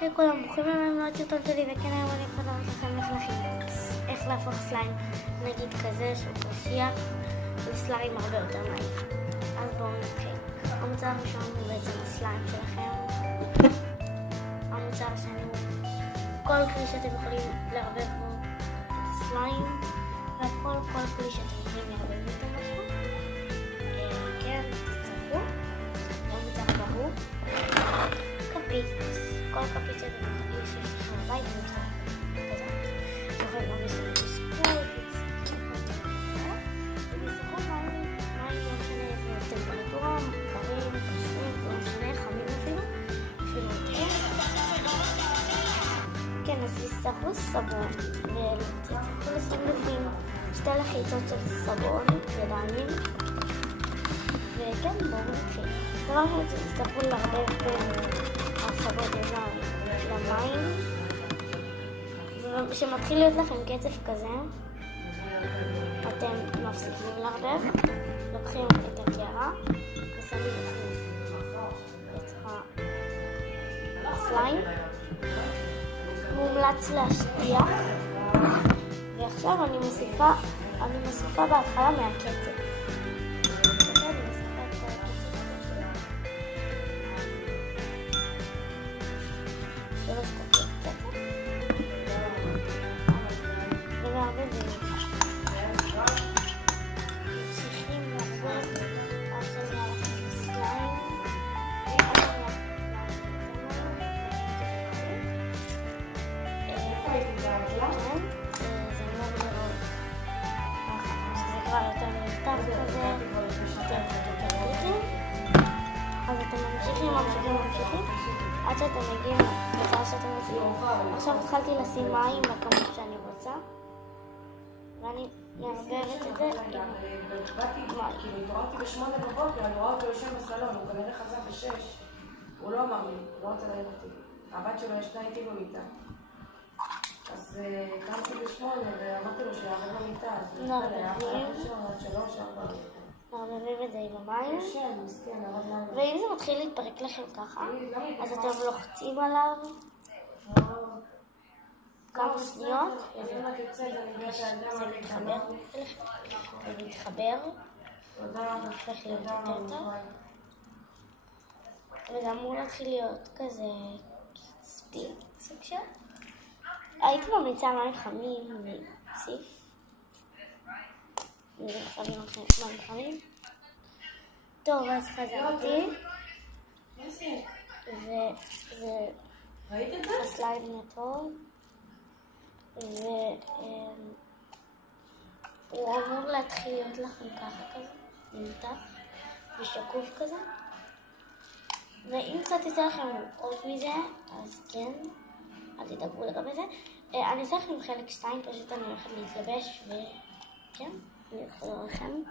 היי כולם, ברוכים אלינו לטיוטון שלי, וכן היום אני חוזרת לכם איך להפוך סליים נגיד כזה שהוא קשיח לסליים הרבה יותר נעים. אז בואו נתחיל. המוצר הראשון הוא בעצם הסליים שלכם. המוצר השני הוא כל כלי שאתם יכולים לערבב בו את הסליים, וכל כלי שאתם יכולים לערבב איתם משהו. כן, תצטרכו. המוצר הבא הוא כפית. כל כפית שאתם יכולים שיש לכם בבית ומצטרך כזה. יכולים גם לסיים בספוי, ובספוי מים לא משנה איזה טמפרטורה, קרים, קשים, לא משנה, חמים אפילו יותר. כן, אז תצטרכו סבון, ותצטרכו לשים בפנים שתי לחיצות של סבון ידיים, וכן, בואו נתחיל. דבר ראשון תצטרכו לערבב בין הסבון ידיים למים, וכשמתחיל להיות לכם קצף כזה, אתם מפסיקים לערבב, לוקחים את הקערה ושמים את הסליים. מומלץ להשטיח, ועכשיו אני מוסיפה בהתחלה מהקצף. אז אתם ממשיכים עד שאתם מגיעים לתוצאה שאתם רוצים. עכשיו התחלתי לשים מים בכמות שאני רוצה, ואני מערבבת את זה עם מים. התעוררתי ב8 בבוקר, אני רואה אותו יושב בסלון, הוא כנראה חזר ב6. הוא לא אמר לי, הוא לא רוצה להעיר אותי. הבת שלו ישנה איתי במיטה. אז קמתי ב8 ואמרתי לו שיערב במיטה. מערבבים את זה עם המים, ואם זה מתחיל להתפרק לכם ככה, אז אתם לוחצים עליו כמה שניות, זה מתחבר, הופך להיות יותר טוב, וזה אמור להתחיל להיות כזה קצפי, סוג של. הייתי ממליצה מים חמים להוסיף. טוב, אז חזרתי, וזה הסליים נהיה טוב, והוא אמור להתחיל להיות לכם ככה כזה, נמתח ושקוף כזה, ואם קצת יצא לכם עוד מזה, אז כן, אל תדאגו לגבי זה. אני אעשה לכם חלק 2, פשוט אני הולכת להתלבש וכן, אני אחזור לכם.